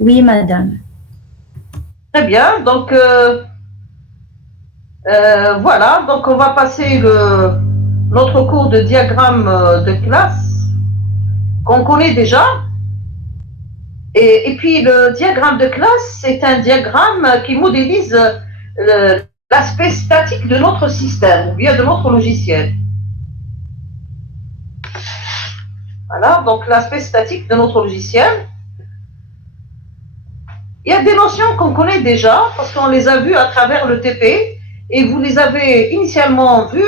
Oui, madame. Très bien. Donc, voilà. Donc, on va passer notre cours de diagramme de classe qu'on connaît déjà. Et puis, le diagramme de classe, c'est un diagramme qui modélise l'aspect statique de notre système ou bien de notre logiciel. Voilà, donc l'aspect statique de notre logiciel. Il y a des notions qu'on connaît déjà parce qu'on les a vues à travers le TP et vous les avez initialement vues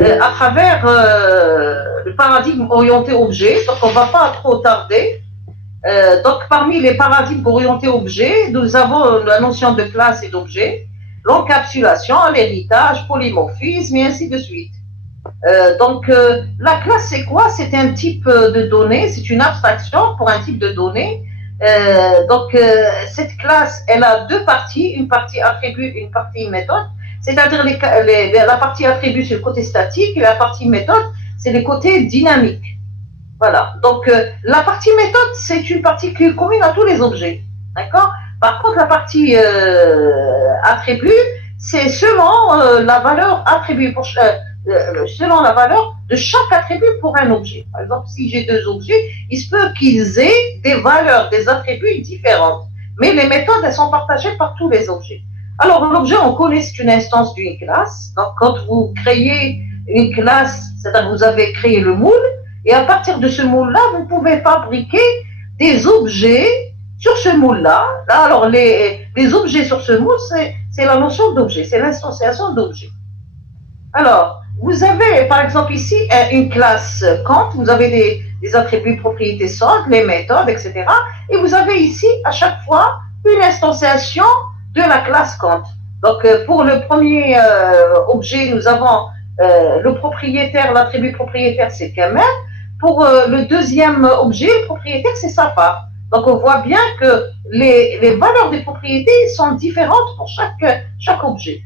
à travers le paradigme orienté objet. Donc, on ne va pas trop tarder. Donc, parmi les paradigmes orientés objet, nous avons la notion de classe et d'objet, l'encapsulation, l'héritage, polymorphisme et ainsi de suite. La classe, c'est quoi? C'est un type de données, c'est une abstraction pour un type de données. Cette classe, elle a deux parties, une partie attribut, une partie méthode. C'est-à-dire la partie attribut, c'est le côté statique, et la partie méthode, c'est le côté dynamique. Voilà. Donc, la partie méthode, c'est une partie qui est commune à tous les objets. D'accord? Par contre, la partie attribut, c'est selon la valeur attribuée selon la valeur de chaque attribut pour un objet. Par exemple, si j'ai deux objets, il se peut qu'ils aient des valeurs, des attributs différentes. Mais les méthodes, elles sont partagées par tous les objets. Alors, l'objet, on connaît, c'est une instance d'une classe. Donc, quand vous créez une classe, c'est-à-dire que vous avez créé le moule, et à partir de ce moule-là, vous pouvez fabriquer des objets sur ce moule-là. Alors, les objets sur ce moule, c'est la notion d'objet, c'est l'instanciation d'objet. Alors, vous avez, par exemple, ici, une classe Kant, vous avez des attributs, propriétés soldes, les méthodes, etc. Et vous avez ici, à chaque fois, une instanciation de la classe Kant. Donc, pour le premier objet, nous avons le propriétaire, l'attribut propriétaire, c'est Kamel. Pour le deuxième objet, le propriétaire, c'est Safar. Donc, on voit bien que les valeurs des propriétés sont différentes pour chaque objet.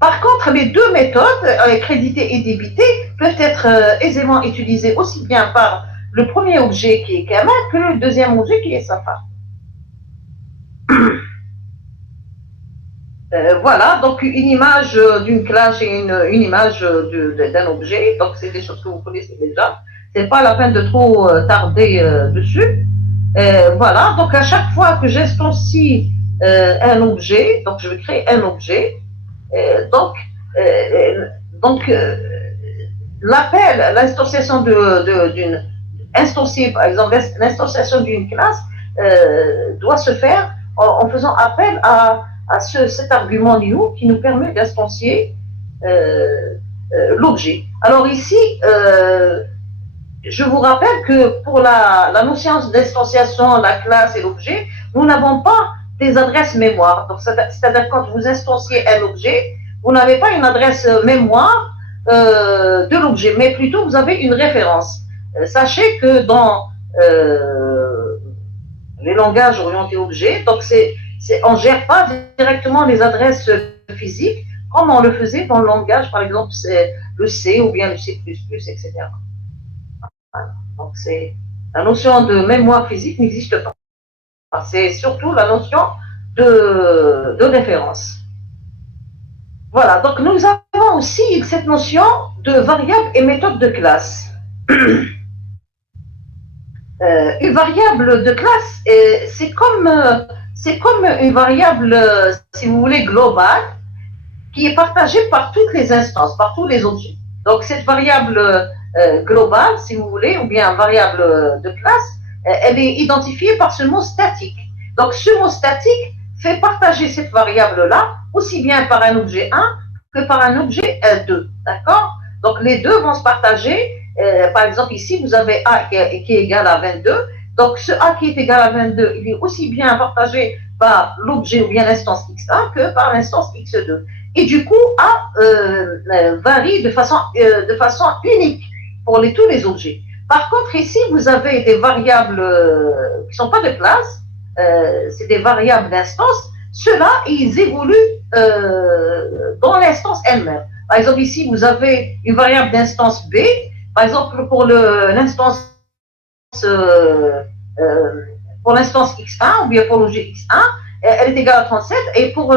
Par contre, les deux méthodes, crédité et débité, peuvent être aisément utilisées aussi bien par le premier objet qui est Kamel que le deuxième objet qui est Safar. Voilà, donc une image d'une classe et une image d'un objet. Donc, c'est des choses que vous connaissez déjà. C'est pas la peine de trop tarder dessus. Voilà, donc à chaque fois que j'instancie un objet, donc je vais créer un objet, donc, l'appel, l'instanciation d'une instancier, par exemple, l'instanciation d'une classe doit se faire en faisant appel à cet argument new qui nous permet d'instancier l'objet. Alors ici, je vous rappelle que pour la notion d'instanciation, la classe et l'objet, nous n'avons pas des adresses mémoire. Donc, c'est-à-dire quand vous instanciez un objet, vous n'avez pas une adresse mémoire de l'objet, mais plutôt vous avez une référence. Sachez que dans les langages orientés objets, donc on ne gère pas directement les adresses physiques comme on le faisait dans le langage, par exemple, c'est le C ou bien le C++, etc. Voilà. Donc, la notion de mémoire physique n'existe pas. C'est surtout la notion de référence. Voilà, donc nous avons aussi cette notion de variable et méthode de classe. Une variable de classe, c'est comme une variable, si vous voulez, globale, qui est partagée par toutes les instances, par tous les objets. Donc cette variable globale, si vous voulez, ou bien variable de classe, elle est identifiée par ce mot statique. Donc ce mot statique fait partager cette variable-là aussi bien par un objet 1 que par un objet 2. D'accord? Donc les deux vont se partager. Par exemple, ici, vous avez A qui est égal à 22. Donc ce A qui est égal à 22, il est aussi bien partagé par l'objet ou bien l'instance X1 que par l'instance X2. Et du coup, A varie de façon unique pour tous les objets. Par contre, ici, vous avez des variables qui ne sont pas de classe, c'est des variables d'instance. Ceux-là, ils évoluent dans l'instance elle-même. Par exemple, ici, vous avez une variable d'instance B. Par exemple, pour l'instance pour l'instance x1 ou bien pour l'objet x1, elle est égale à 37 et pour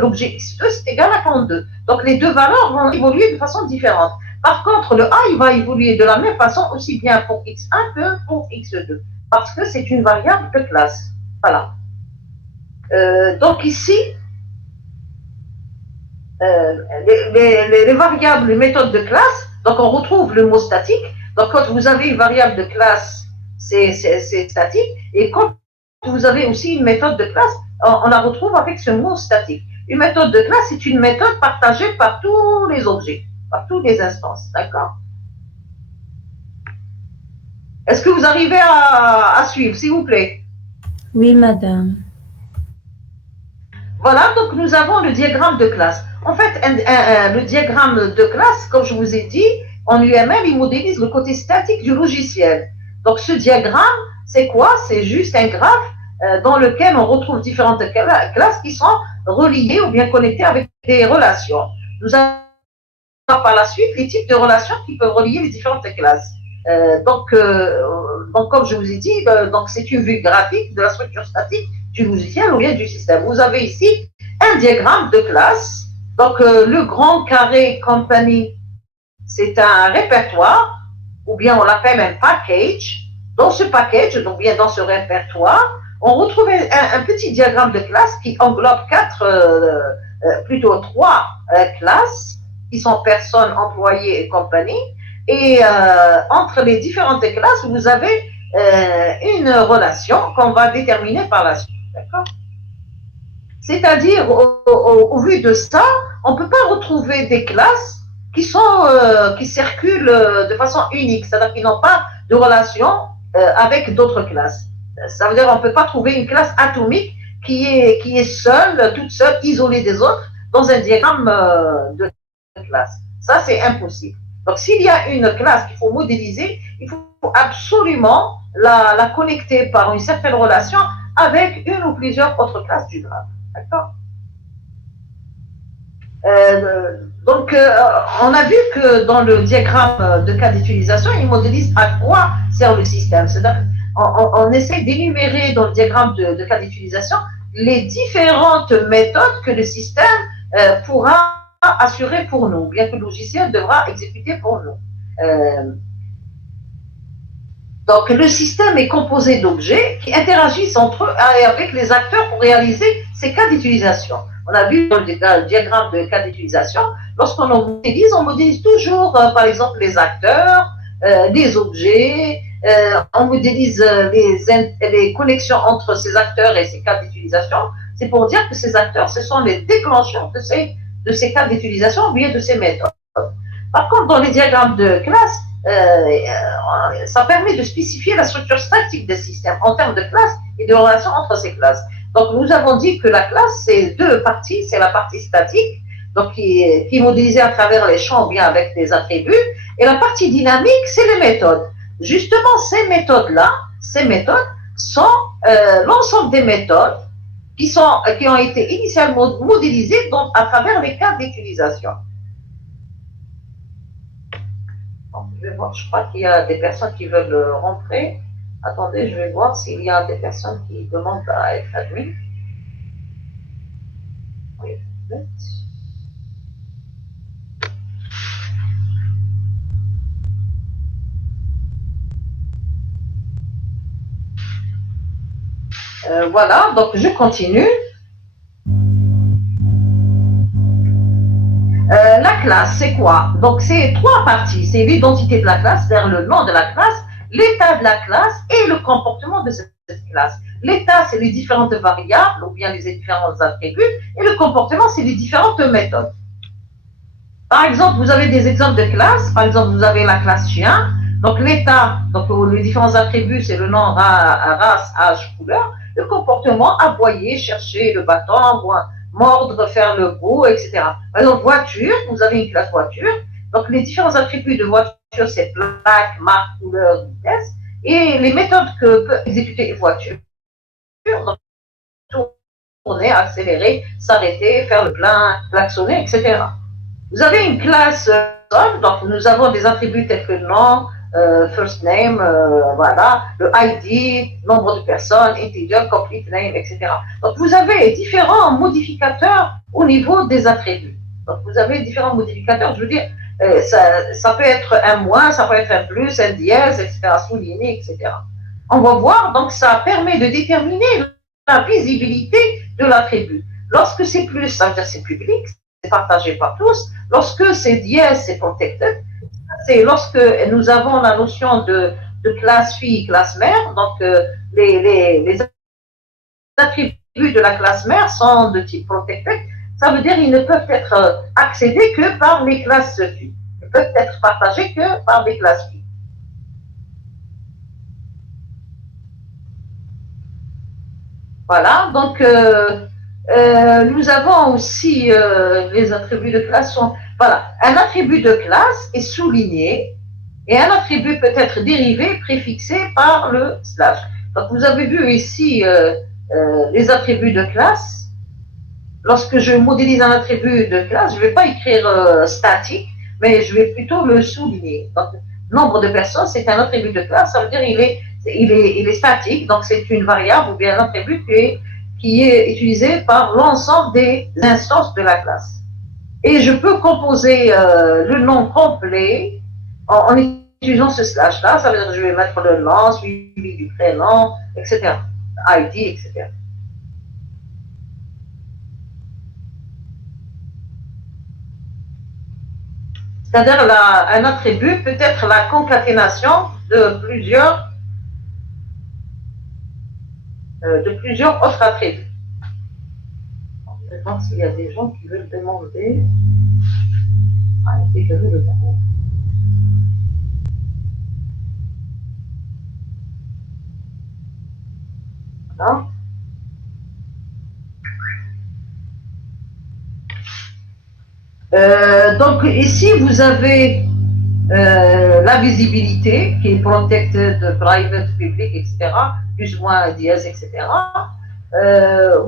l'objet x2, c'est égal à 42. Donc les deux valeurs vont évoluer de façon différente. Par contre, le a, il va évoluer de la même façon aussi bien pour x1 que pour x2 parce que c'est une variable de classe. Voilà. Donc ici, les variables, les méthodes de classe, donc on retrouve le mot statique. Donc quand vous avez une variable de classe, c'est statique. Et quand vous avez aussi une méthode de classe, on la retrouve avec ce mot statique. Une méthode de classe, c'est une méthode partagée par tous les objets, par toutes les instances. D'accord? Est-ce que vous arrivez à suivre, s'il vous plaît? Oui, madame. Voilà, donc nous avons le diagramme de classe. En fait, le diagramme de classe, comme je vous ai dit, en UML, il modélise le côté statique du logiciel. Donc ce diagramme, c'est quoi? C'est juste un graphe dans lequel on retrouve différentes classes qui sont reliées ou bien connectées avec des relations. Nous allons voir par la suite les types de relations qui peuvent relier les différentes classes. Donc, comme je vous ai dit, donc c'est une vue graphique de la structure statique du logiciel ou bien du système. Vous avez ici un diagramme de classe. Donc, le grand carré company, c'est un répertoire, ou bien on l'appelle un package. Dans ce package, donc bien dans ce répertoire, on retrouve un petit diagramme de classe qui englobe plutôt trois classes, qui sont personnes, employés et compagnie. Et entre les différentes classes, vous avez une relation qu'on va déterminer par la suite. D'accord? C'est-à-dire, au vu de ça, on ne peut pas retrouver des classes qui circulent de façon unique, c'est-à-dire qu'ils n'ont pas de relation avec d'autres classes. Ça veut dire qu'on ne peut pas trouver une classe atomique qui est seule, toute seule, isolée des autres, dans un diagramme de classe. Ça, c'est impossible. Donc, s'il y a une classe qu'il faut modéliser, il faut absolument la connecter par une certaine relation avec une ou plusieurs autres classes du graphe. D'accord? On a vu que dans le diagramme de cas d'utilisation, il modélise à quoi sert le système. C'est-à-dire, on essaie d'énumérer dans le diagramme de cas d'utilisation les différentes méthodes que le système pourra assurer pour nous, bien que le logiciel devra exécuter pour nous. Donc, le système est composé d'objets qui interagissent entre eux et avec les acteurs pour réaliser ces cas d'utilisation. On a vu dans le diagramme de cas d'utilisation, lorsqu'on on modélise toujours, par exemple, les acteurs, les objets, on modélise les connexions entre ces acteurs et ces cas d'utilisation. C'est pour dire que ces acteurs, ce sont les déclencheurs de ces cas d'utilisation ou bien de ces méthodes. Par contre, dans les diagrammes de classe, ça permet de spécifier la structure statique des systèmes en termes de classes et de relations entre ces classes. Donc, nous avons dit que la classe, c'est deux parties. C'est la partie statique, donc qui est modélisée à travers les champs ou bien avec des attributs. Et la partie dynamique, c'est les méthodes. Justement, ces méthodes-là, ces méthodes sont l'ensemble des méthodes qui ont été initialement modélisées donc, à travers les cas d'utilisation. Je vais voir, je crois qu'il y a des personnes qui veulent rentrer. Attendez, je vais voir s'il y a des personnes qui demandent à être admis. Oui, peut-être. Voilà, donc je continue. La classe, c'est quoi? Donc, c'est trois parties. C'est l'identité de la classe, c'est-à-dire le nom de la classe, l'état de la classe et le comportement de cette classe. L'état, c'est les différentes variables ou bien les différents attributs et le comportement, c'est les différentes méthodes. Par exemple, vous avez des exemples de classes. Par exemple, vous avez la classe chien. Donc, l'état, donc les différents attributs, c'est le nom, race, âge, couleur. Le comportement, aboyer, chercher le bâton, mordre, faire le beau, etc. Par exemple, voiture, vous avez une classe voiture. Donc, les différents attributs de voiture, c'est plaque, marque, couleur, vitesse. Et les méthodes que peut exécuter une voiture, donc, tourner, accélérer, s'arrêter, faire le plein, klaxonner, etc. Vous avez une classe sol, donc nous avons des attributs tels que nom, first name, voilà, le ID, nombre de personnes, integer, complete name, etc. Donc, vous avez différents modificateurs au niveau des attributs. Donc, vous avez différents modificateurs, je veux dire, ça peut être un moins, ça peut être un plus, un dièse, etc., souligné, etc. On va voir, donc ça permet de déterminer la visibilité de l'attribut. Lorsque c'est plus, ça veut dire c'est public, c'est partagé par tous. Lorsque c'est dièse, c'est protected. C'est lorsque nous avons la notion de classe fille, classe mère, donc les attributs de la classe mère sont de type protected. Ça veut dire qu'ils ne peuvent être accédés que par les classes filles. Ils peuvent être partagés que par les classes filles. Voilà, donc nous avons aussi les attributs de classe. Voilà, un attribut de classe est souligné et un attribut peut être dérivé, préfixé par le slash. Donc vous avez vu ici les attributs de classe. Lorsque je modélise un attribut de classe, je ne vais pas écrire statique, mais je vais plutôt le souligner. Donc, nombre de personnes, c'est un attribut de classe, ça veut dire il est statique, donc c'est une variable ou bien un attribut qui est utilisé par l'ensemble des instances de la classe. Et je peux composer le nom complet en utilisant ce slash-là, ça veut dire que je vais mettre le nom, suivi du prénom, etc., ID, etc. C'est-à-dire un attribut peut être la concaténation de plusieurs autres attributs. Je vais voir s'il y a des gens qui veulent demander. Ah, c'est que le coup. Voilà. Donc ici, vous avez la visibilité qui est protected, private, public, etc., plus ou moins dièse, etc.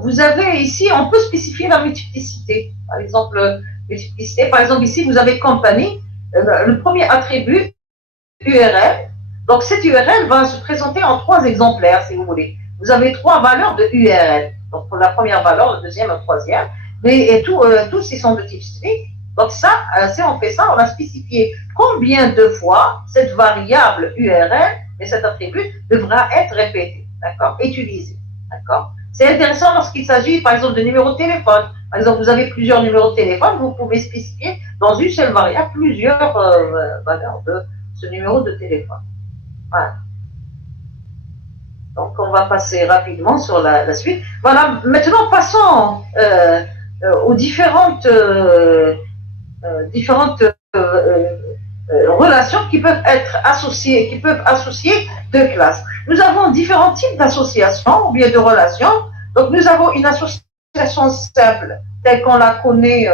Vous avez ici, on peut spécifier la multiplicité. Par exemple, multiplicité, par exemple ici, vous avez compagnie, le premier attribut, URL. Donc cette URL va se présenter en 3 exemplaires, si vous voulez. Vous avez 3 valeurs de URL. Donc pour la première valeur, la deuxième, la troisième. Et tous, ils sont de type string. Donc ça, si on fait ça, on a spécifié combien de fois cette variable URL et cet attribut devra être répété, d'accord, utilisé, d'accord. C'est intéressant lorsqu'il s'agit, par exemple, de numéro de téléphone. Par exemple, vous avez plusieurs numéros de téléphone, vous pouvez spécifier dans une seule variable plusieurs valeurs de ce numéro de téléphone. Voilà. Donc, on va passer rapidement sur la suite. Voilà, maintenant, passons aux différentes relations qui peuvent être associées, qui peuvent associer deux classes. Nous avons différents types d'associations ou bien de relations. Donc, nous avons une association simple, telle qu'on la connaît,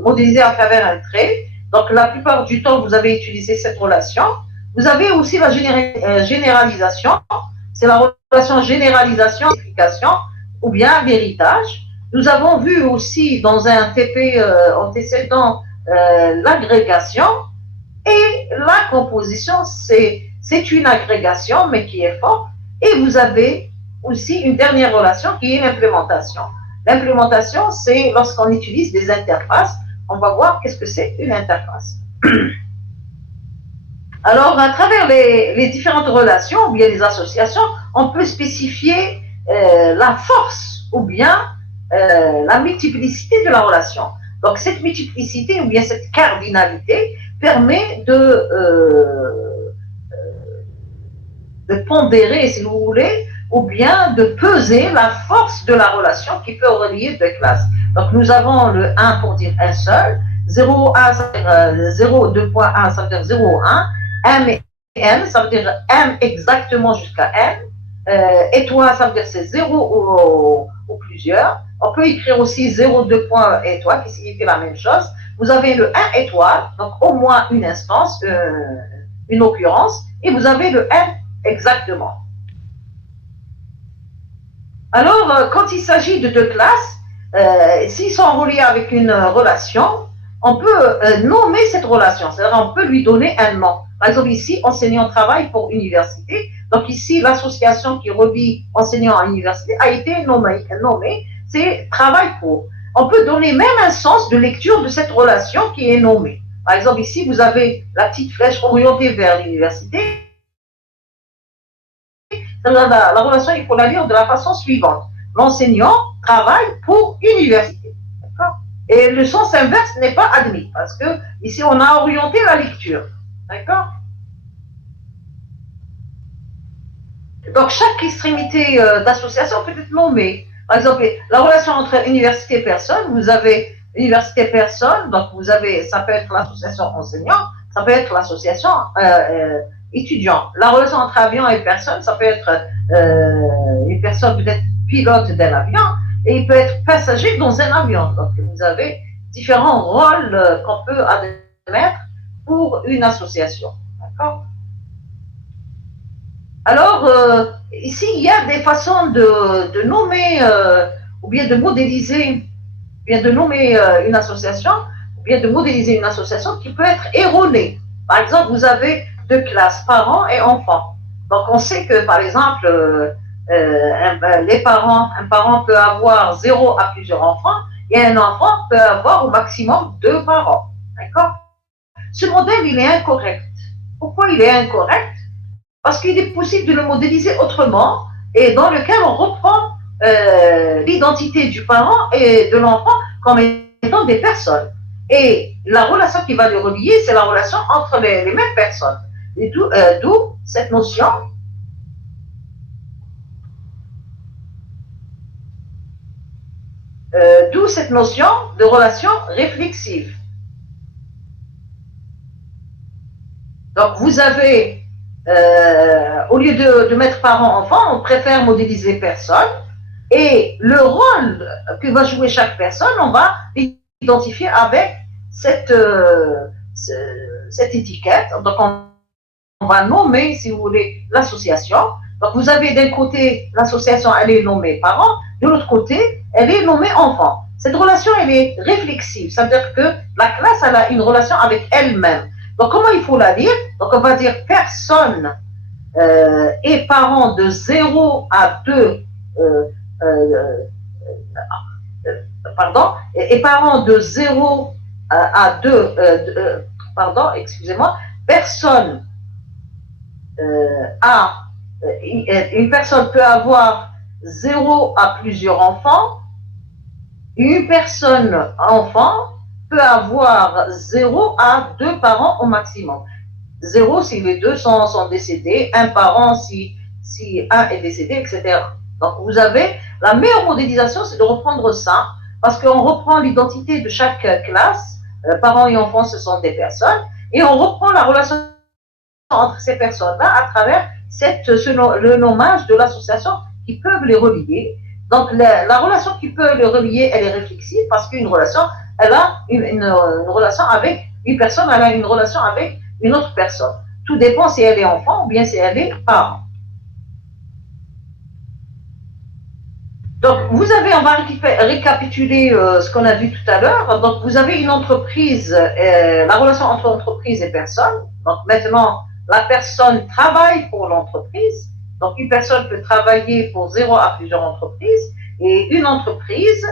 modélisée à travers un trait. Donc, la plupart du temps, vous avez utilisé cette relation. Vous avez aussi la généralisation. C'est la relation généralisation-explication ou bien l'héritage. Nous avons vu aussi dans un TP antécédent l'agrégation et la composition, c'est une agrégation mais qui est forte. Et vous avez aussi une dernière relation qui est l'implémentation. L'implémentation, c'est lorsqu'on utilise des interfaces. On va voir qu'est-ce que c'est une interface. Alors, à travers les différentes relations ou bien les associations, on peut spécifier la force ou bien la multiplicité de la relation. Donc, cette multiplicité ou bien cette cardinalité permet de pondérer, si vous voulez, ou bien de peser la force de la relation qui peut relier deux classes. Donc, nous avons le 1 pour dire un seul, 0, 1, ça veut dire 0, 2.1, ça veut dire 0, 1, M et N, ça veut dire M exactement jusqu'à N, et toi, ça veut dire c'est 0 ou plusieurs. On peut écrire aussi 0, 2 points étoile, qui signifie la même chose. Vous avez le 1 étoile, donc au moins une instance, une occurrence, et vous avez le M exactement. Alors, quand il s'agit de deux classes, s'ils sont reliés avec une relation, on peut nommer cette relation, c'est-à-dire on peut lui donner un nom. Par exemple, ici, enseignant travail pour université. Donc ici, l'association qui relie enseignants à université a été nommée, c'est travail pour. On peut donner même un sens de lecture de cette relation qui est nommée. Par exemple, ici, vous avez la petite flèche orientée vers l'université. La relation, il faut la lire de la façon suivante. L'enseignant travaille pour université. D'accord? Et le sens inverse n'est pas admis parce que ici, on a orienté la lecture. D'accord? Donc, chaque extrémité d'association peut être nommée. Par exemple, la relation entre université et personne, vous avez université-personne, donc vous avez, ça peut être l'association enseignant, ça peut être l'association étudiant. La relation entre avion et personne, ça peut être une personne peut-être pilote d'un avion et il peut être passager dans un avion. Donc, vous avez différents rôles qu'on peut admettre pour une association. D'accord? Alors, ici, il y a des façons de nommer ou bien de modéliser, ou bien de nommer une association, ou bien de modéliser une association qui peut être erronée. Par exemple, vous avez deux classes, parents et enfants. Donc, on sait que, par exemple, un parent peut avoir 0 à plusieurs enfants et un enfant peut avoir au maximum 2 parents. D'accord? Ce modèle, il est incorrect. Pourquoi il est incorrect? Parce qu'il est possible de le modéliser autrement et dans lequel on reprend l'identité du parent et de l'enfant comme étant des personnes. Et la relation qui va les relier, c'est la relation entre les mêmes personnes. Et d'où cette notion de relation réflexive. Donc, vous avez, au lieu de mettre parent-enfant, on préfère modéliser personne. Et le rôle que va jouer chaque personne, on va l'identifier avec cette étiquette. Donc, on va nommer, si vous voulez, l'association. Donc, vous avez d'un côté, l'association, elle est nommée parent. De l'autre côté, elle est nommée enfant. Cette relation, elle est réflexive. Ça veut dire que la classe, elle a une relation avec elle-même. Donc, comment il faut la lire? Donc, on va dire personne et parent de 0 à 2, pardon, et parents de 0 à 2, pardon, excusez-moi, personne une personne peut avoir 0 à plusieurs enfants, une personne enfant peut avoir 0 à 2 parents au maximum. 0 si les deux sont décédés, un parent si un est décédé, etc. Donc vous avez la meilleure modélisation, c'est de reprendre ça, parce qu'on reprend l'identité de chaque classe, parents et enfants, ce sont des personnes, et on reprend la relation entre ces personnes-là à travers le nommage de l'association qui peuvent les relier. Donc la relation qui peut les relier, elle est réflexive parce qu'une relation, elle a une relation avec une personne, elle a une relation avec une autre personne. Tout dépend si elle est enfant ou bien si elle est parent. Donc, on va récapituler ce qu'on a vu tout à l'heure. Donc, vous avez une entreprise, la relation entre entreprise et personne. Donc, maintenant, la personne travaille pour l'entreprise. Donc, une personne peut travailler pour 0 à plusieurs entreprises. Et une entreprise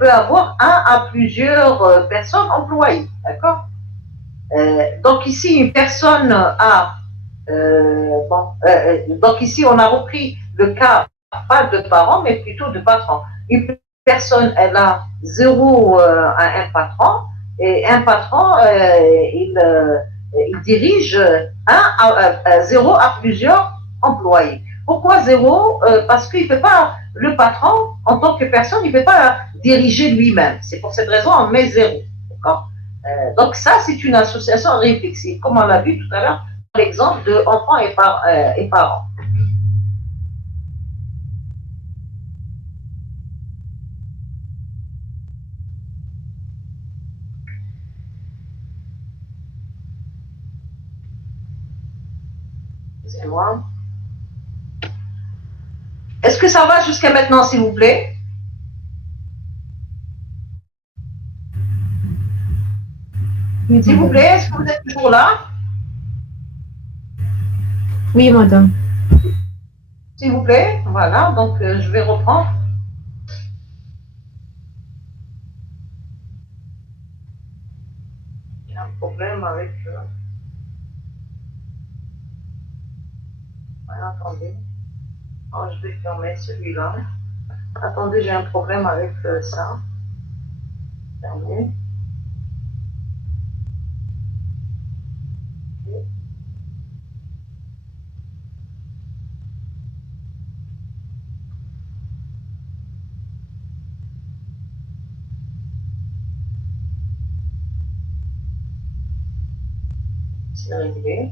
peut avoir 1 à plusieurs personnes employées. D'accord? Donc, ici, une personne a. Donc, ici, on a repris le cas pas de parents, mais plutôt de patrons. Une personne, elle a 0 à un patron, et un patron, il dirige 0 à plusieurs employés. Pourquoi 0? Parce qu'il ne peut pas, le patron, en tant que personne, il ne peut pas diriger lui-même. C'est pour cette raison on met 0. D'accord? Donc ça, c'est une association réflexive, comme on l'a vu tout à l'heure, l'exemple de enfants et parents. Excusez-moi. Est-ce que ça va jusqu'à maintenant, s'il vous plaît? S'il vous plaît, est-ce que vous êtes toujours là? Oui, madame. S'il vous plaît. Voilà, donc je vais reprendre. Il y a un problème avec... voilà, attendez. Oh, je vais fermer celui-là. Attendez, j'ai un problème avec ça. Fermé. C'est réglé.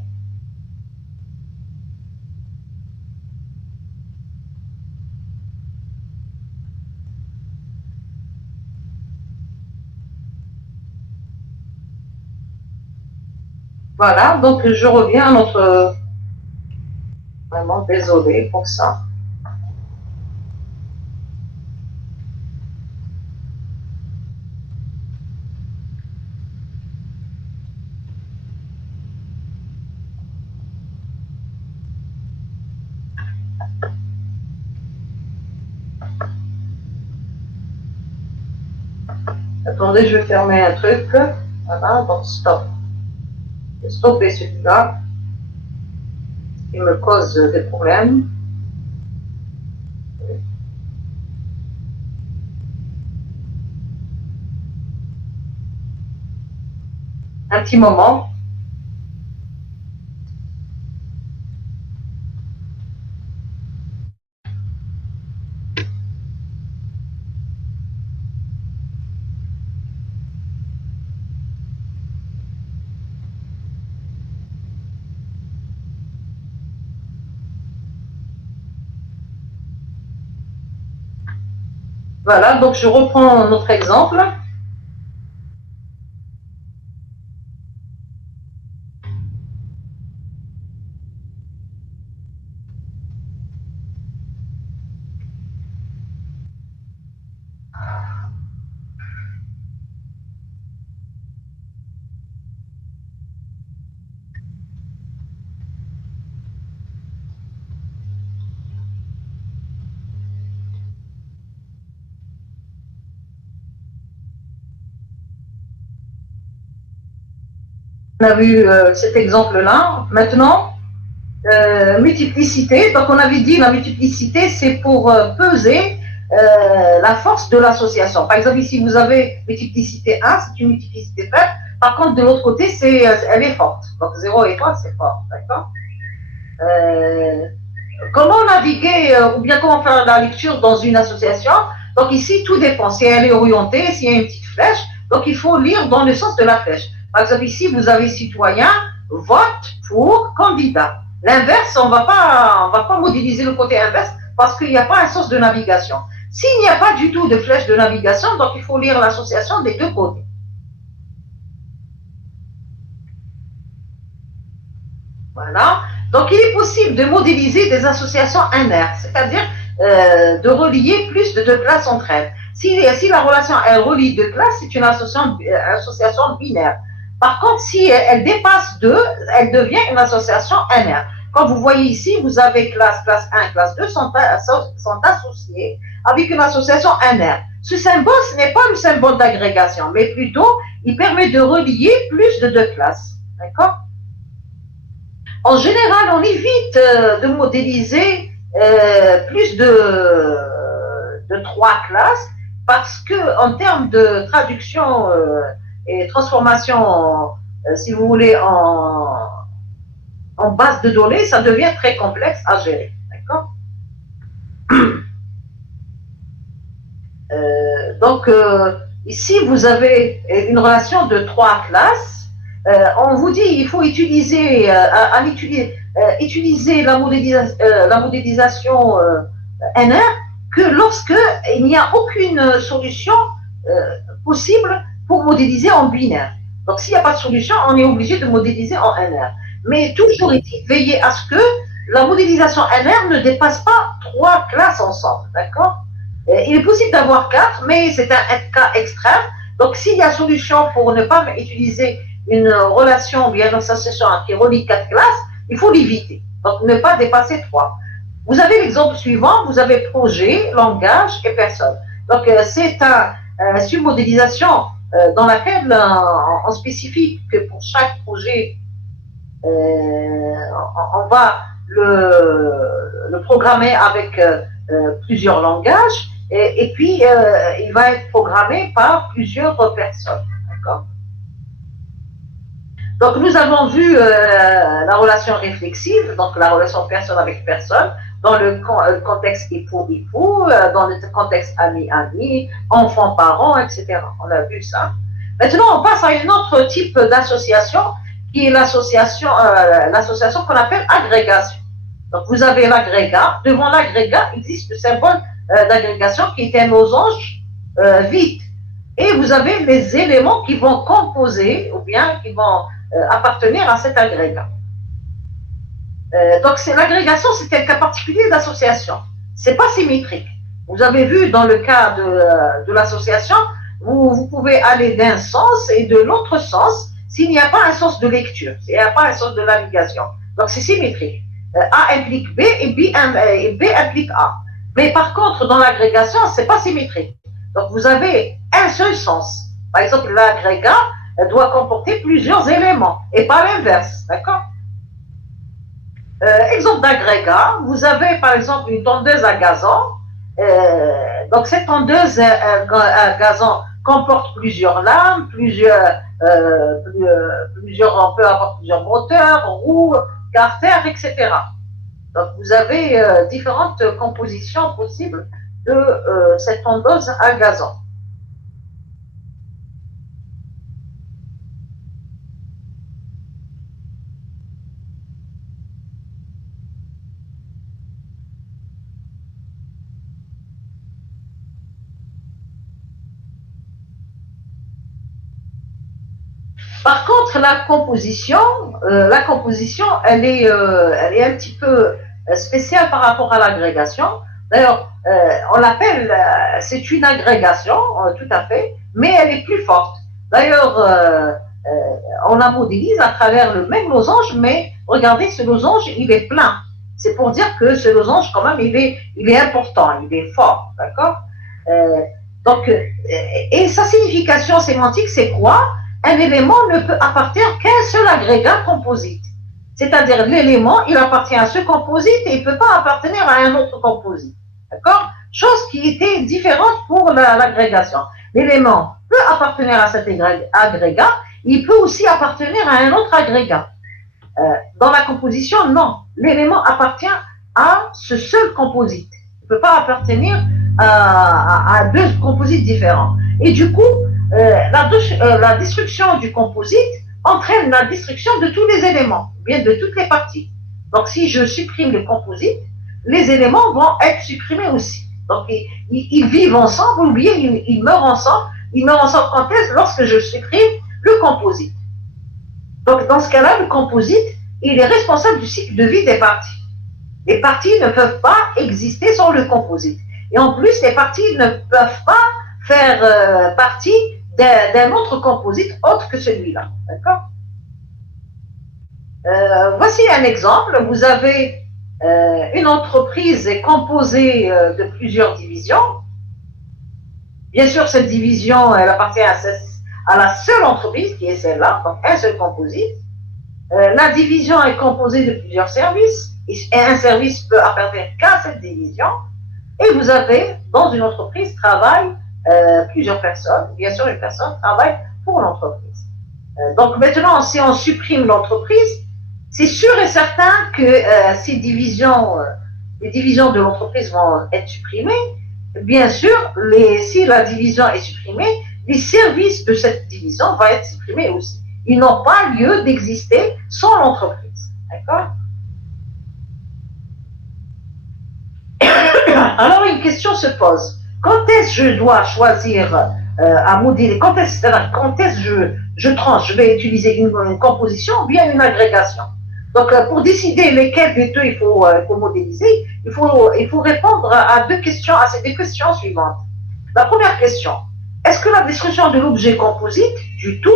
Voilà, donc je reviens à notre... Vraiment désolée pour ça. Attendez, je vais fermer un truc. Voilà, donc stop. Je vais stopper celui-là. Il me cause des problèmes. Un petit moment. Voilà, donc je reprends notre exemple. On a vu cet exemple-là. Maintenant, multiplicité. Donc, on avait dit la multiplicité, c'est pour peser la force de l'association. Par exemple, ici, vous avez multiplicité 1, c'est une multiplicité faible. Par contre, de l'autre côté, elle est forte. Donc, 0 et 3, c'est fort. D'accord comment naviguer ou bien comment faire la lecture dans une association? Donc, ici, tout dépend. Si elle est orientée, s'il y a une petite flèche, donc il faut lire dans le sens de la flèche. Par exemple, ici, vous avez citoyen, vote pour candidat. L'inverse, on ne va pas modéliser le côté inverse parce qu'il n'y a pas un sens de navigation. S'il n'y a pas du tout de flèche de navigation, donc il faut lire l'association des deux côtés. Voilà. Donc, il est possible de modéliser des associations inertes, c'est-à-dire de relier plus de deux classes entre elles. Si la relation elle relie deux classes, c'est une association binaire. Par contre, si elle dépasse deux, elle devient une association inerte. Comme vous voyez ici, vous avez classe 1, classe 2 sont associées avec une association inerte. Ce symbole, ce n'est pas le symbole d'agrégation, mais plutôt, il permet de relier plus de deux classes. D'accord? En général, on évite de modéliser plus de 3 classes parce que en termes de traduction et transformation, si vous voulez, en base de données, ça devient très complexe à gérer. D'accord donc, ici, vous avez une relation de 3 classes. On vous dit il faut utiliser, utiliser la modélisation NR que lorsque il n'y a aucune solution possible pour modéliser en binaire. Donc, s'il n'y a pas de solution, on est obligé de modéliser en NR. Mais toujours est-il, veillez à ce que la modélisation NR ne dépasse pas 3 classes ensemble. D'accord? Il est possible d'avoir 4, mais c'est un cas extrême. Donc, s'il y a solution pour ne pas utiliser une relation ou bien une association qui relie 4 classes, il faut l'éviter. Donc, ne pas dépasser 3. Vous avez l'exemple suivant, vous avez projet, langage et personne. Donc, c'est une submodélisation dans laquelle on spécifie que pour chaque projet, on va le programmer avec plusieurs langages et puis il va être programmé par plusieurs personnes. D'accord? Donc, nous avons vu la relation réflexive, donc la relation personne avec personne, dans le contexte époux-époux, dans le contexte ami-ami, enfant-parent, etc. On a vu ça. Maintenant, on passe à un autre type d'association, qui est l'association qu'on appelle agrégation. Donc, vous avez l'agrégat. Devant l'agrégat, existe le symbole d'agrégation qui est un losange vide. Et vous avez les éléments qui vont composer ou bien qui vont appartenir à cet agrégat. Donc, l'agrégation, c'est un cas particulier d'association. Ce n'est pas symétrique. Vous avez vu dans le cas de l'association, vous pouvez aller d'un sens et de l'autre sens s'il n'y a pas un sens de lecture, s'il n'y a pas un sens de navigation. Donc, c'est symétrique. A implique B et B implique A. Mais par contre, dans l'agrégation, ce n'est pas symétrique. Donc, vous avez un seul sens. Par exemple, l'agrégat doit comporter plusieurs éléments et pas l'inverse. D'accord? Exemple d'agrégat, vous avez par exemple une tondeuse à gazon. Donc, cette tondeuse à gazon comporte plusieurs lames, on peut avoir plusieurs moteurs, roues, carters, etc. Donc, vous avez différentes compositions possibles de cette tondeuse à gazon. Par contre, la composition, elle est un petit peu spéciale par rapport à l'agrégation. D'ailleurs, on l'appelle, c'est une agrégation, tout à fait, mais elle est plus forte. D'ailleurs, on la modélise à travers le même losange, mais regardez, ce losange, il est plein. C'est pour dire que ce losange, quand même, il est important, il est fort, d'accord? Donc, et sa signification sémantique, c'est quoi? Un élément ne peut appartenir qu'à un seul agrégat composite. C'est-à-dire, l'élément, il appartient à ce composite et il ne peut pas appartenir à un autre composite. D'accord? Chose qui était différente pour l'agrégation. L'élément peut appartenir à cet agrégat, il peut aussi appartenir à un autre agrégat. Dans la composition, non. L'élément appartient à ce seul composite. Il ne peut pas appartenir à deux composites différents. Et du coup, la destruction du composite entraîne la destruction de tous les éléments, bien de toutes les parties. Donc, si je supprime le composite, les éléments vont être supprimés aussi. Donc, ils vivent ensemble, ou bien ils meurent ensemble. Ils meurent ensemble quand est-ce? Lorsque je supprime le composite. Donc, dans ce cas-là, le composite, il est responsable du cycle de vie des parties. Les parties ne peuvent pas exister sans le composite. Et en plus, les parties ne peuvent pas faire partie d'un autre composite autre que celui-là. D'accord? Voici un exemple. Vous avez une entreprise composée de plusieurs divisions. Bien sûr, cette division, elle appartient à la seule entreprise qui est celle-là, donc un seul composite. La division est composée de plusieurs services et un service peut appartenir qu'à cette division. Et vous avez, dans une entreprise, travaillent plusieurs personnes. Bien sûr, une personne travaille pour l'entreprise. Donc maintenant, si on supprime l'entreprise, c'est sûr et certain que ces divisions, les divisions de l'entreprise vont être supprimées. Bien sûr, si la division est supprimée, les services de cette division vont être supprimés aussi. Ils n'ont pas lieu d'exister sans l'entreprise. D'accord? Alors, une question se pose. Quand est-ce que je dois choisir à modéliser? Quand est-ce que je tranche? Je vais utiliser une composition ou bien une agrégation. Donc, pour décider lesquels des deux il faut modéliser, il faut répondre à ces deux questions suivantes. La première question, est-ce que la destruction de l'objet composite, du tout,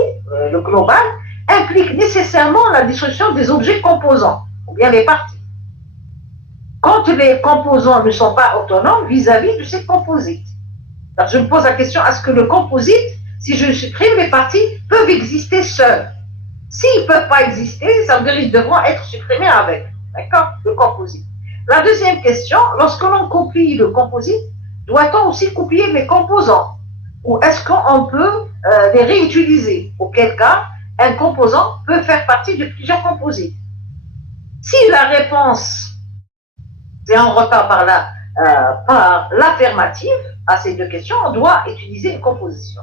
le global, implique nécessairement la destruction des objets composants, ou bien les parties? quand les composants ne sont pas autonomes vis-à-vis de ces composites. Alors, je me pose la question, est-ce que le composite, si je supprime les parties, peuvent exister seuls? S'ils ne peuvent pas exister, ça veut dire qu'ils devront être supprimés avec, d'accord, le composite. La deuxième question, lorsque l'on copie le composite, doit-on aussi copier les composants? Ou est-ce qu'on peut les réutiliser? Auquel cas, un composant peut faire partie de plusieurs composites. Si la réponse, c'est on repart par l'affirmative à ces deux questions, on doit utiliser une composition.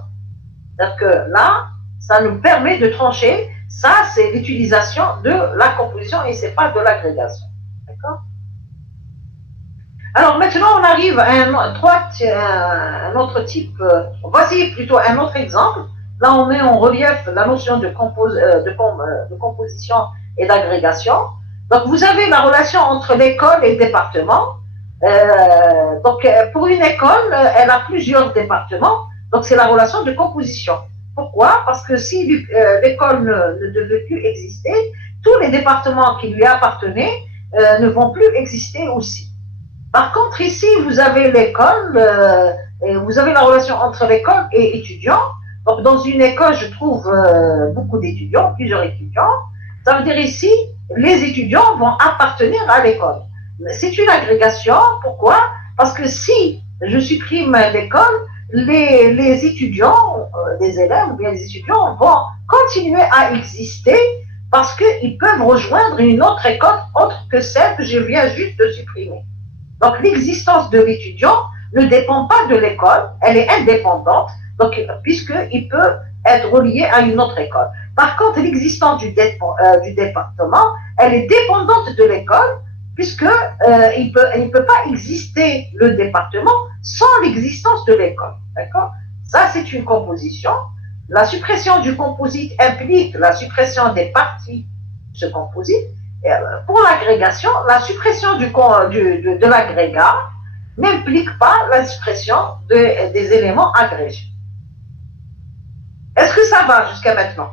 C'est-à-dire que là, ça nous permet de trancher. Ça, c'est l'utilisation de la composition et ce n'est pas de l'agrégation. D'accord? Alors maintenant, on arrive à un autre type. Voici plutôt un autre exemple. Là, on met en relief la notion de composition et d'agrégation. Donc, vous avez la relation entre l'école et le département. Donc, pour une école, elle a plusieurs départements. Donc, c'est la relation de composition. Pourquoi? Parce que si l'école ne devait plus exister, tous les départements qui lui appartenaient ne vont plus exister aussi. Par contre, ici, vous avez l'école, vous avez la relation entre l'école et étudiants. Donc, dans une école, je trouve beaucoup d'étudiants, plusieurs étudiants. Ça veut dire ici, les étudiants vont appartenir à l'école. C'est une agrégation. Pourquoi? Parce que si je supprime l'école, les étudiants, les élèves ou bien les étudiants vont continuer à exister parce qu'ils peuvent rejoindre une autre école autre que celle que je viens juste de supprimer. Donc, l'existence de l'étudiant ne dépend pas de l'école, elle est indépendante, donc, puisqu'il peut être relié à une autre école. Par contre, l'existence du département, elle est dépendante de l'école, puisqu'il ne peut pas exister le département sans l'existence de l'école. D'accord? Ça, c'est une composition. La suppression du composite implique la suppression des parties de ce composite. Pour l'agrégation, la suppression de l'agrégat n'implique pas la suppression des éléments agrégés. Est-ce que ça va jusqu'à maintenant?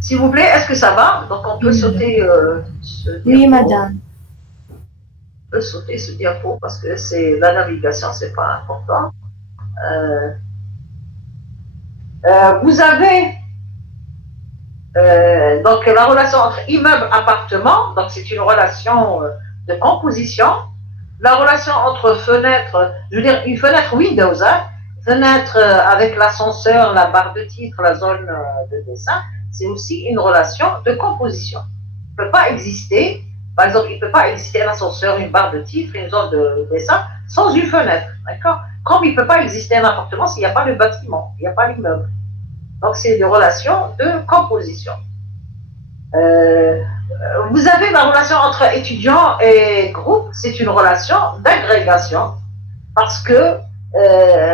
S'il vous plaît, est-ce que ça va? Donc, on peut sauter ce diapo. Oui, madame. On peut sauter ce diapo parce que c'est la navigation, c'est pas important. Vous avez donc la relation entre immeuble-appartement, donc c'est une relation de composition. La relation entre fenêtre, je veux dire une fenêtre Windows, hein, fenêtre avec l'ascenseur, la barre de titre, la zone de dessin, c'est aussi une relation de composition. Il ne peut pas exister, par exemple, il ne peut pas exister un ascenseur, une barre de titre, une zone de dessin sans une fenêtre, d'accord? Comme il ne peut pas exister un appartement s'il n'y a pas le bâtiment, il n'y a pas l'immeuble. Donc, c'est une relation de composition. Vous avez la relation entre étudiants et groupe, c'est une relation d'agrégation parce que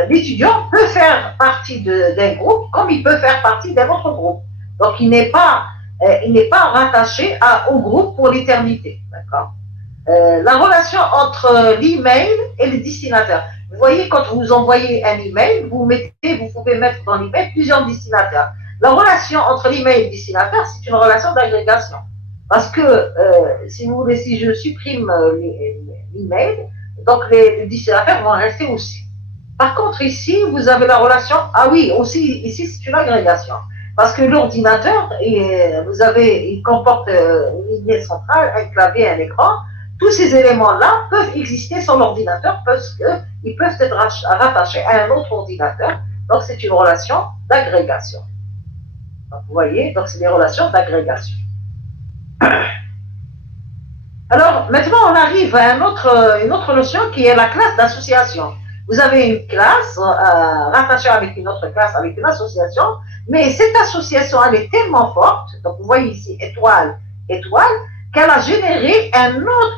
l'étudiant peut faire partie d'un groupe comme il peut faire partie d'un autre groupe. Donc, il n'est pas rattaché au groupe pour l'éternité. D'accord? La relation entre l'email et le destinataire. Vous voyez, quand vous envoyez un email, vous pouvez mettre dans l'email plusieurs destinataires. La relation entre l'email et le destinataire, c'est une relation d'agrégation. Parce que, si vous voulez, si je supprime l'email, donc les destinataires vont rester aussi. Par contre, ici, vous avez la relation, ah oui, aussi, ici, c'est une agrégation. Parce que l'ordinateur, il comporte une ligne centrale, un clavier, un écran. Tous ces éléments-là peuvent exister sans l'ordinateur parce qu'ils peuvent être rattachés à un autre ordinateur. Donc, c'est une relation d'agrégation. Donc, vous voyez, donc c'est des relations d'agrégation. Alors, maintenant, on arrive à une autre notion qui est la classe d'association. Vous avez une classe rattachée avec une autre classe, avec une association, mais cette association, elle est tellement forte, donc vous voyez ici, étoile, qu'elle a généré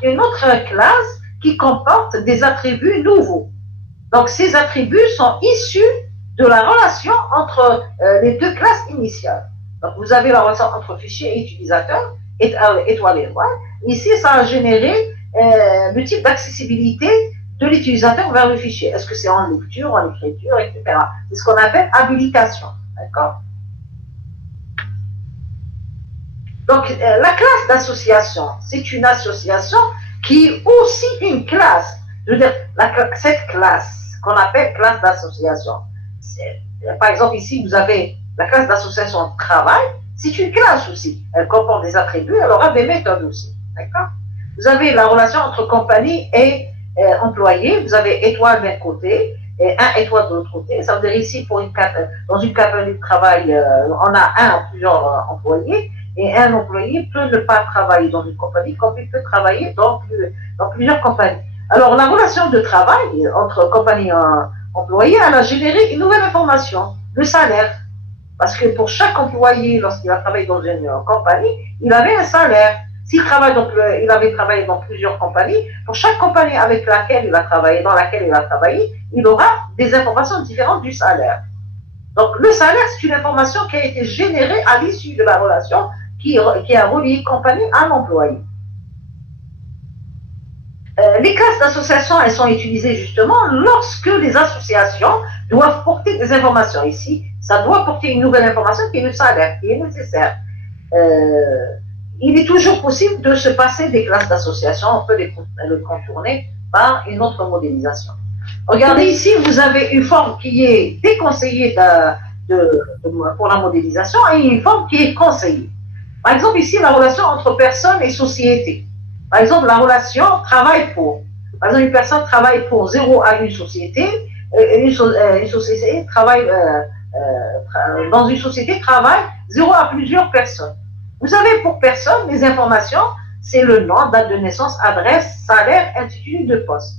une autre classe qui comporte des attributs nouveaux. Donc, ces attributs sont issus de la relation entre les deux classes initiales. Donc, vous avez la relation entre fichier et utilisateur, étoile. Ici, ça a généré le type d'accessibilité de l'utilisateur vers le fichier. Est-ce que c'est en lecture, en écriture, etc. C'est ce qu'on appelle habilitation. D'accord? Donc, la classe d'association, c'est une association qui est aussi une classe. Je veux dire, cette classe qu'on appelle classe d'association, par exemple, ici, vous avez la classe d'association de travail, c'est une classe aussi. Elle comporte des attributs, elle aura des méthodes aussi. D'accord? Vous avez la relation entre compagnie et employé. Vous avez étoile d'un côté et un étoile de l'autre côté. Ça veut dire ici, dans une compagnie de travail, on a un ou plusieurs employés et un employé peut ne pas travailler dans une compagnie comme il peut travailler dans plusieurs compagnies. Alors, la relation de travail entre compagnie et employé, elle a généré une nouvelle information, le salaire. Parce que pour chaque employé, lorsqu'il a travaillé dans une compagnie, il avait un salaire. S'il travaille il avait travaillé dans plusieurs compagnies, pour chaque compagnie avec laquelle il a travaillé, dans laquelle il a travaillé, il aura des informations différentes du salaire. Donc, le salaire, c'est une information qui a été générée à l'issue de la relation qui a relié compagnie à l'employé. Les classes d'association, elles sont utilisées justement lorsque les associations doivent porter des informations. Ici, ça doit porter une nouvelle information qui est le salaire, qui est nécessaire. Il est toujours possible de se passer des classes d'association, on peut le contourner par une autre modélisation. Regardez ici, vous avez une forme qui est déconseillée pour la modélisation et une forme qui est conseillée. Par exemple, ici, la relation entre personne et société. Par exemple, la relation travail pour. Par exemple, une personne travaille pour 0 à une société, une société travaille, dans une société travaille 0 à plusieurs personnes. Vous avez pour personne les informations, c'est le nom, date de naissance, adresse, salaire, intitulé de poste.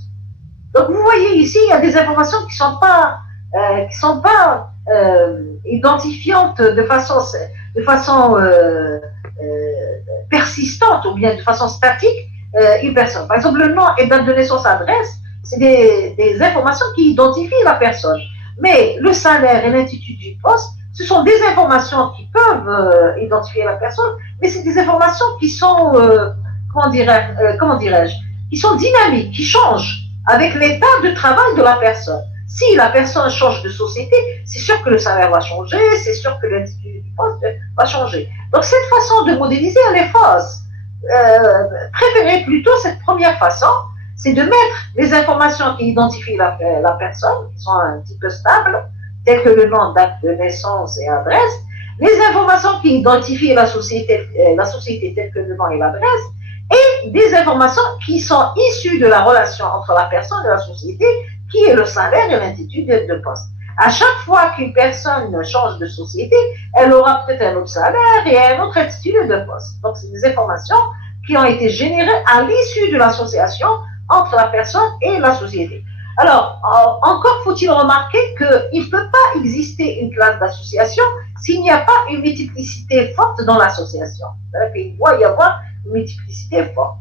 Donc vous voyez ici, il y a des informations qui sont pas identifiantes de façon persistante ou bien de façon statique une personne. Par exemple, le nom et date de naissance, adresse, c'est des informations qui identifient la personne. Mais le salaire et l'intitulé du poste, ce sont des informations qui peuvent identifier la personne, mais c'est des informations qui sont, comment dirais-je, qui sont dynamiques, qui changent avec l'état de travail de la personne. Si la personne change de société, c'est sûr que le salaire va changer, c'est sûr que l'intitulé du poste va changer. Donc cette façon de modéliser, elle est fausse. Préférez plutôt cette première façon, c'est de mettre les informations qui identifient la personne, qui sont un petit peu stables, telles que le nom, date de naissance et adresse, les informations qui identifient la société telles que le nom et l'adresse, et des informations qui sont issues de la relation entre la personne et la société, qui est le salaire et l'intitulé de poste. À chaque fois qu'une personne change de société, elle aura peut-être un autre salaire et un autre intitulé de poste. Donc, c'est des informations qui ont été générées à l'issue de l'association entre la personne et la société. Alors, encore faut-il remarquer qu'il ne peut pas exister une classe d'association s'il n'y a pas une multiplicité forte dans l'association. Il doit y avoir une multiplicité forte.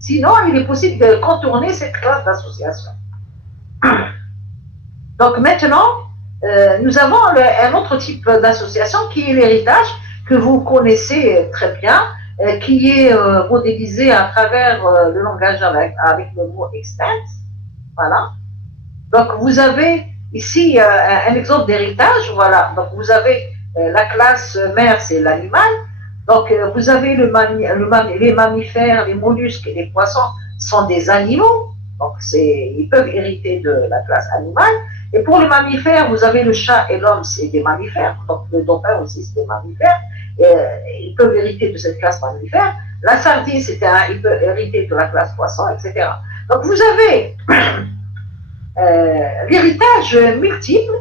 Sinon, il est possible de contourner cette classe d'association. Donc maintenant, nous avons un autre type d'association qui est l'héritage, que vous connaissez très bien, qui est modélisé à travers le langage avec le mot extent. Voilà. Donc vous avez ici un exemple d'héritage. Voilà. Donc vous avez la classe mère, c'est l'animal. Donc vous avez les mammifères, les mollusques et les poissons sont des animaux. Donc ils peuvent hériter de la classe animale. Et pour les mammifères, vous avez le chat et l'homme, c'est des mammifères. Donc le dauphin aussi, c'est des mammifères. Ils peuvent hériter de cette classe mammifère. La sardine, il peut hériter de la classe poisson, etc. Donc vous avez l'héritage multiple,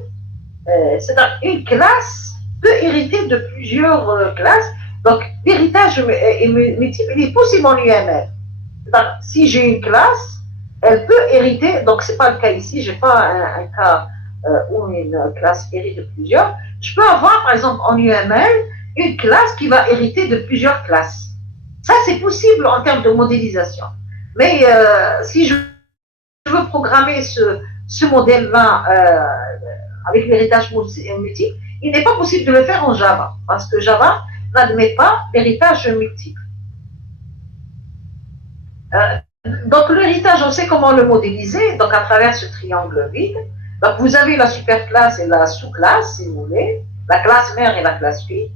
c'est-à-dire une classe peut hériter de plusieurs classes. Donc l'héritage multiple, il est possible en UML. Si j'ai une classe, elle peut hériter, donc ce n'est pas le cas ici, je n'ai pas un cas où une classe hérite de plusieurs. Je peux avoir, par exemple, en UML, une classe qui va hériter de plusieurs classes. Ça, c'est possible en termes de modélisation. Mais si je veux programmer ce modèle-là avec l'héritage multiple, il n'est pas possible de le faire en Java, parce que Java n'admet pas l'héritage multiple. Donc l'héritage, on sait comment le modéliser, donc à travers ce triangle vide. Donc vous avez la superclasse et la sous-classe, si vous voulez, la classe mère et la classe fille.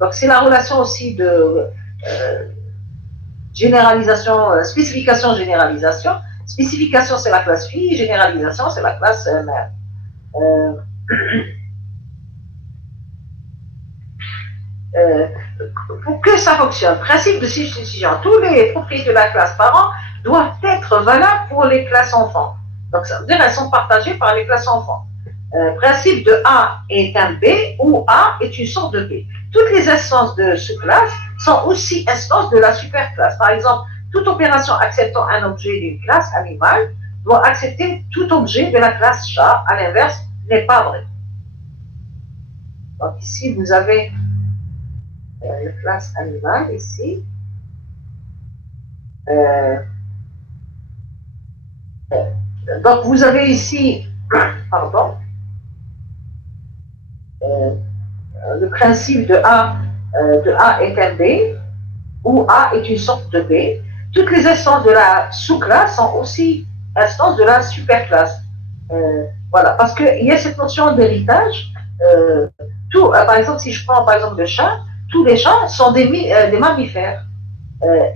Donc, c'est la relation aussi de généralisation, spécification, généralisation. Spécification, c'est la classe fille, généralisation, c'est la classe mère. Pour que ça fonctionne, principe de substitution, tous les propriétés de la classe parent doivent être valables pour les classes enfants. Donc, ça veut dire qu'elles sont partagées par les classes enfants. Principe de A est un B où A est une sorte de B. Toutes les instances de sous-classe sont aussi instances de la superclasse. Par exemple, toute opération acceptant un objet d'une classe animale doit accepter tout objet de la classe chat. À l'inverse, n'est pas vrai. Donc ici, vous avez la classe animale, ici. Donc vous avez ici, pardon, le principe de A est un B, où A est une sorte de B. Toutes les instances de la sous-classe sont aussi instances de la superclasse. Voilà, parce qu'il y a cette notion d'héritage. Par exemple, si je prends par exemple le chat, tous les chats sont des mammifères.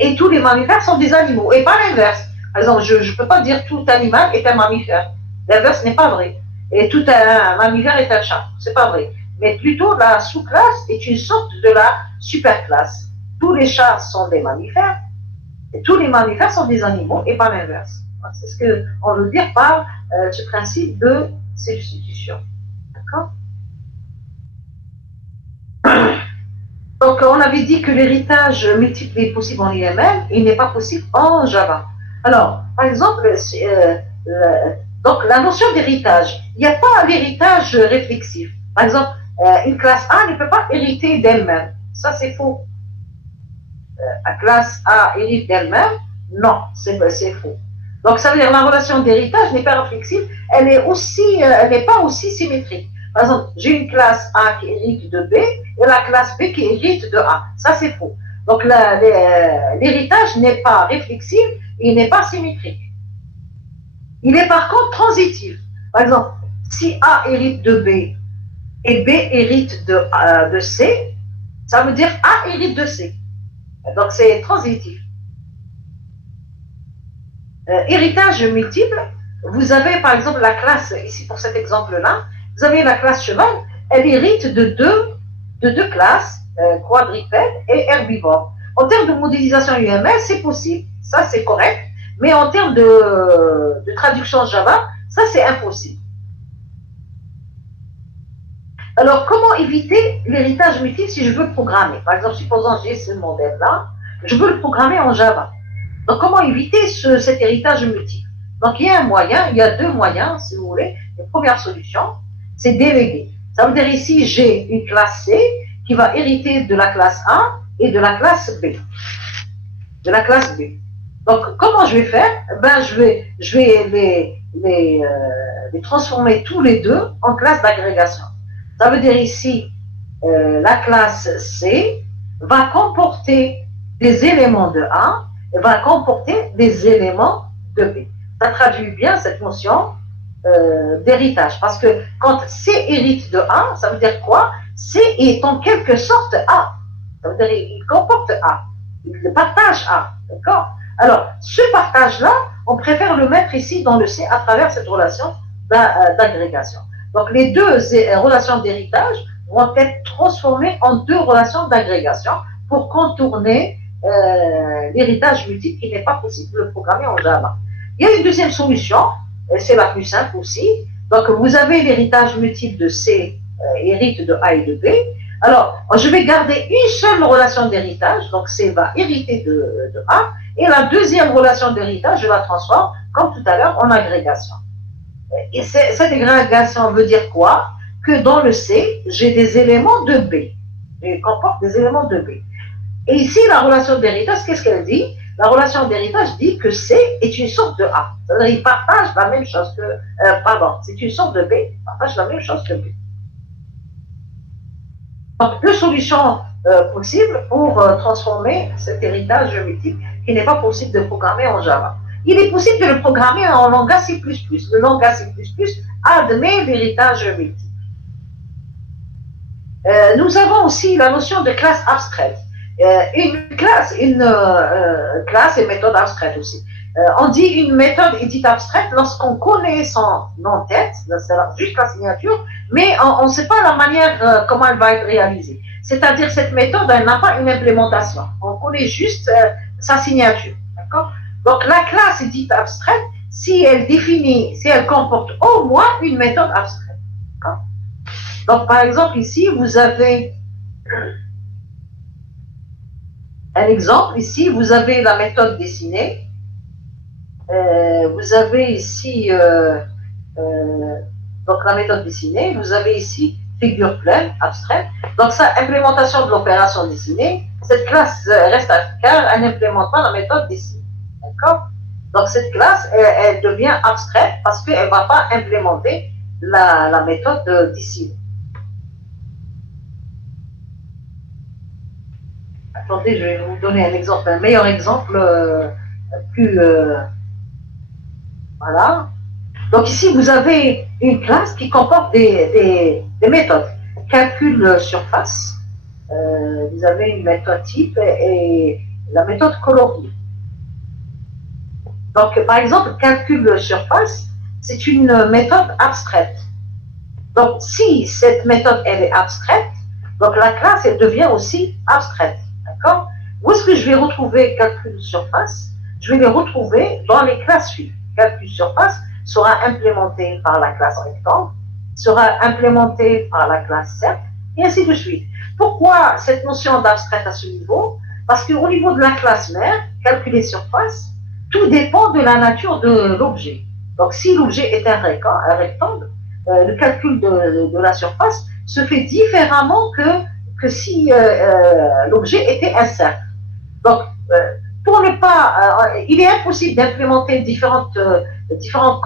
Et tous les mammifères sont des animaux, et pas l'inverse. Par exemple, je ne peux pas dire tout animal est un mammifère. L'inverse n'est pas vrai. Et tout un mammifère est un chat. C'est pas vrai. Mais plutôt, la sous-classe est une sorte de la superclasse. Tous les chats sont des mammifères, et tous les mammifères sont des animaux, et pas l'inverse. C'est ce qu'on veut dire par ce principe de substitution. D'accord? Donc, on avait dit que l'héritage multiple est possible en IML, il n'est pas possible en Java. Alors, par exemple, donc la notion d'héritage, il n'y a pas l'héritage réflexif. Par exemple, une classe A ne peut pas hériter d'elle-même. Ça, c'est faux. La classe A hérite d'elle-même? Non, c'est faux. Donc, ça veut dire que la relation d'héritage n'est pas réflexive, elle n'est pas aussi symétrique. Par exemple, j'ai une classe A qui hérite de B et la classe B qui hérite de A. Ça, c'est faux. Donc, l'héritage n'est pas réflexif, il n'est pas symétrique. Il est par contre transitif. Par exemple, si A hérite de B et B hérite de C, ça veut dire A hérite de C. Donc, c'est transitif. Héritage multiple, vous avez par exemple la classe, ici pour cet exemple-là, vous avez la classe cheval, elle hérite de deux classes, quadrupèdes et herbivores. En termes de modélisation UML, c'est possible, ça c'est correct, mais en termes de traduction Java, ça c'est impossible. Alors, comment éviter l'héritage multiple si je veux programmer? Par exemple, supposons que j'ai ce modèle-là, je veux le programmer en Java. Donc, comment éviter cet héritage multiple? Donc, il y a deux moyens, si vous voulez. La première solution, c'est déléguer. Ça veut dire ici, j'ai une classe C qui va hériter de la classe A et de la classe B. Donc, comment je vais faire? Je vais les transformer tous les deux en classe d'agrégation. Ça veut dire ici, la classe C va comporter des éléments de A et va comporter des éléments de B. Ça traduit bien cette notion d'héritage. Parce que quand C hérite de A, ça veut dire quoi? C est en quelque sorte A. Ça veut dire qu'il comporte A. Il partage A. D'accord? Alors, ce partage-là, on préfère le mettre ici dans le C à travers cette relation d'agrégation. Donc, les deux relations d'héritage vont être transformées en deux relations d'agrégation pour contourner l'héritage multiple qui n'est pas possible de le programmer en Java. Il y a une deuxième solution, c'est la plus simple aussi. Donc, vous avez l'héritage multiple de C hérite de A et de B. Alors, je vais garder une seule relation d'héritage, donc C va hériter de A, et la deuxième relation d'héritage, je la transforme, comme tout à l'heure, en agrégation. Et cette agrégation veut dire quoi? Que dans le C, j'ai des éléments de B. Il comporte des éléments de B. Et ici, la relation d'héritage, qu'est-ce qu'elle dit? La relation d'héritage dit que C est une sorte de A. C'est-à-dire qu'il partage la même chose que... c'est une sorte de B, il partage la même chose que B. Donc, deux solutions possibles pour transformer cet héritage multiple qui n'est pas possible de programmer en Java. Il est possible de le programmer en langage C++. Le langage C++ admet l'héritage multiple. Nous avons aussi la notion de classe abstraite. Une classe et méthode abstraite aussi. On dit une méthode est dite abstraite lorsqu'on connaît son nom-tête, c'est juste la signature, mais on ne sait pas la manière comment elle va être réalisée. C'est-à-dire cette méthode, elle n'a pas une implémentation. On connaît juste sa signature. D'accord? Donc la classe est dite abstraite si elle comporte au moins une méthode abstraite. D'accord? Donc par exemple ici, vous avez un exemple. Ici, vous avez la méthode dessinée. Vous avez ici donc la méthode dessinée, vous avez ici figure pleine, abstraite. Donc ça, implémentation de l'opération dessinée, cette classe reste car elle n'implémente pas la méthode dessinée. D'accord? Donc cette classe, elle devient abstraite parce qu'elle ne va pas implémenter la méthode dessinée. Attendez, je vais vous donner un exemple, un meilleur exemple, plus... voilà. Donc ici, vous avez une classe qui comporte des méthodes. Calcul surface, vous avez une méthode type et la méthode coloris. Donc, par exemple, calcul surface, c'est une méthode abstraite. Donc, si cette méthode, elle est abstraite, donc la classe, elle devient aussi abstraite. D'accord? Où est-ce que je vais retrouver calcul surface? Je vais les retrouver dans les classes suivantes. Calcul surface sera implémenté par la classe rectangle, sera implémenté par la classe cercle, et ainsi de suite. Pourquoi cette notion d'abstraite à ce niveau? Parce qu'au niveau de la classe mère, calculer surface, tout dépend de la nature de l'objet. Donc si l'objet est un rectangle, le calcul de la surface se fait différemment que si l'objet était un cercle. Donc, pour ne pas, il est impossible d'implémenter de différentes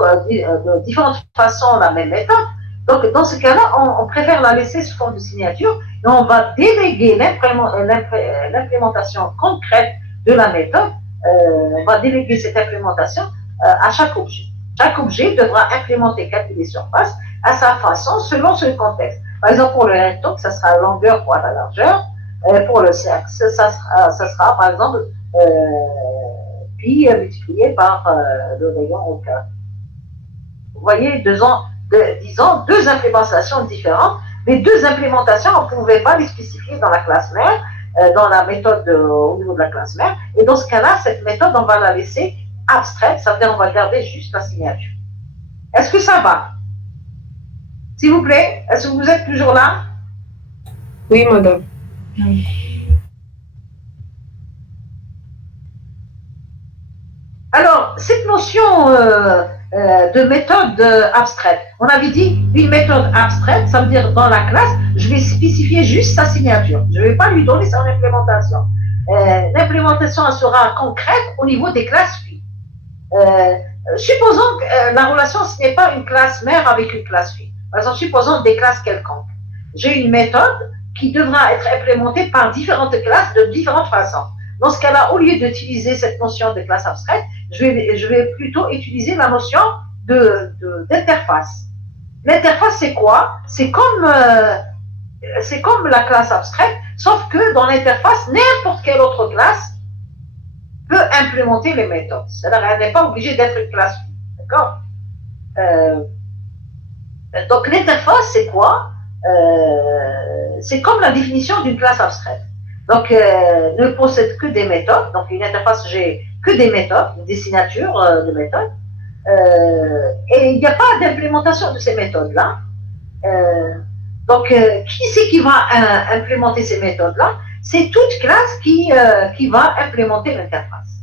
façons la même méthode. Donc, dans ce cas-là, on préfère la laisser sous forme de signature et on va déléguer l'implémentation concrète de la méthode. On va déléguer cette implémentation à chaque objet. Chaque objet devra implémenter calculer surface à sa façon selon ce contexte. Par exemple, pour le rectangle, ça sera longueur fois la largeur. Pour le cercle, ça sera par exemple pi multiplié par le rayon au carré. Vous voyez, disons deux implémentations différentes. Les deux implémentations, on ne pouvait pas les spécifier dans la classe mère, dans la méthode au niveau de la classe mère. Et dans ce cas-là, cette méthode, on va la laisser abstraite, ça veut dire on va garder juste la signature. Est-ce que ça va? S'il vous plaît, est-ce que vous êtes toujours là? Oui, madame. Alors, cette notion de méthode abstraite, on avait dit une méthode abstraite, ça veut dire dans la classe, je vais spécifier juste sa signature. Je ne vais pas lui donner son implémentation. L'implémentation elle sera concrète au niveau des classes filles. Supposons que la relation, ce n'est pas une classe mère avec une classe fille. Par exemple, supposons des classes quelconques. J'ai une méthode qui devra être implémentée par différentes classes de différentes façons. Dans ce cas-là, au lieu d'utiliser cette notion de classe abstraite, je vais plutôt utiliser la notion d'interface. L'interface, c'est quoi? C'est comme la classe abstraite, sauf que dans l'interface, n'importe quelle autre classe peut implémenter les méthodes. C'est-à-dire, elle n'est pas obligée d'être une classe. D'accord? Donc, l'interface, c'est quoi? C'est comme la définition d'une classe abstraite. Donc, ne possède que des méthodes. Donc, une interface, j'ai que des méthodes, des signatures de méthodes. Et il n'y a pas d'implémentation de ces méthodes-là. Donc, qui c'est qui va implémenter ces méthodes-là? C'est toute classe qui va implémenter l'interface.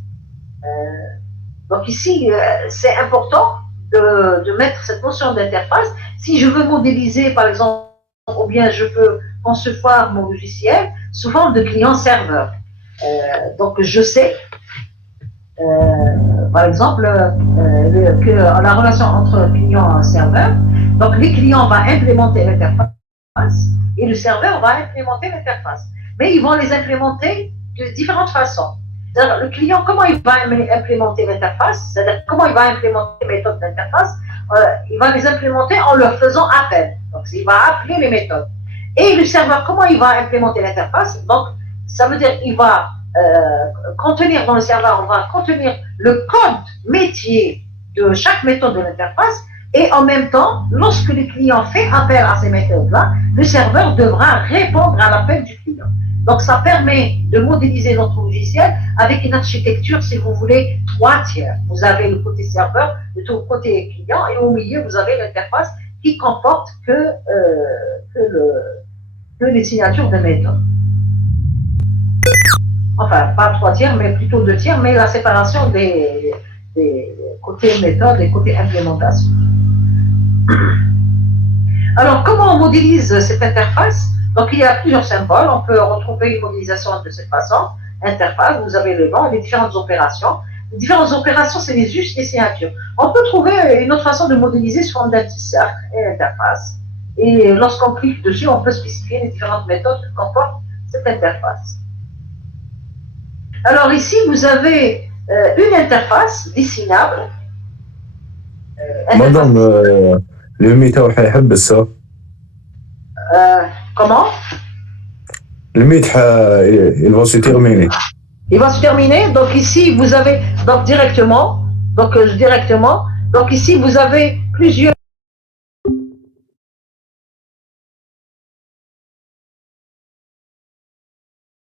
Donc, ici, c'est important de mettre cette notion d'interface. Si je veux modéliser, par exemple, ou bien je peux concevoir mon logiciel sous forme de client-serveur. Donc, je sais, par exemple, que la relation entre client et serveur, donc le client va implémenter l'interface et le serveur va implémenter l'interface. Mais ils vont les implémenter de différentes façons. C'est-à-dire, le client, comment il va implémenter l'interface, c'est-à-dire comment il va implémenter les méthodes d'interface, il va les implémenter en leur faisant appel. Donc, il va appeler les méthodes. Et le serveur, comment il va implémenter l'interface? Donc, ça veut dire qu'il va contenir dans le serveur, on va contenir le code métier de chaque méthode de l'interface. Et en même temps, lorsque le client fait appel à ces méthodes-là, le serveur devra répondre à l'appel du client. Donc, ça permet de modéliser notre logiciel avec une architecture, si vous voulez, 3 tiers. Vous avez le côté serveur, le côté client, et au milieu, vous avez l'interface qui comporte que les signatures de méthode. Enfin, pas 3 tiers, mais plutôt 2 tiers, mais la séparation des côtés méthode et côté implémentation. Alors, comment on modélise cette interface? Donc, il y a plusieurs symboles. On peut retrouver une modélisation de cette façon. Interface, vous avez le nom et les différentes opérations. Les différentes opérations, c'est juste les signatures. On peut trouver une autre façon de modéliser sous forme d'un petit cercle et l'interface. Et lorsqu'on clique dessus, on peut spécifier les différentes méthodes que comporte cette interface. Alors ici, vous avez une interface dessinable. مدام المي تاعو حيحبس Comment? المي il va se terminer. Il va se terminer. Donc ici, vous avez donc directement. Donc ici, vous avez plusieurs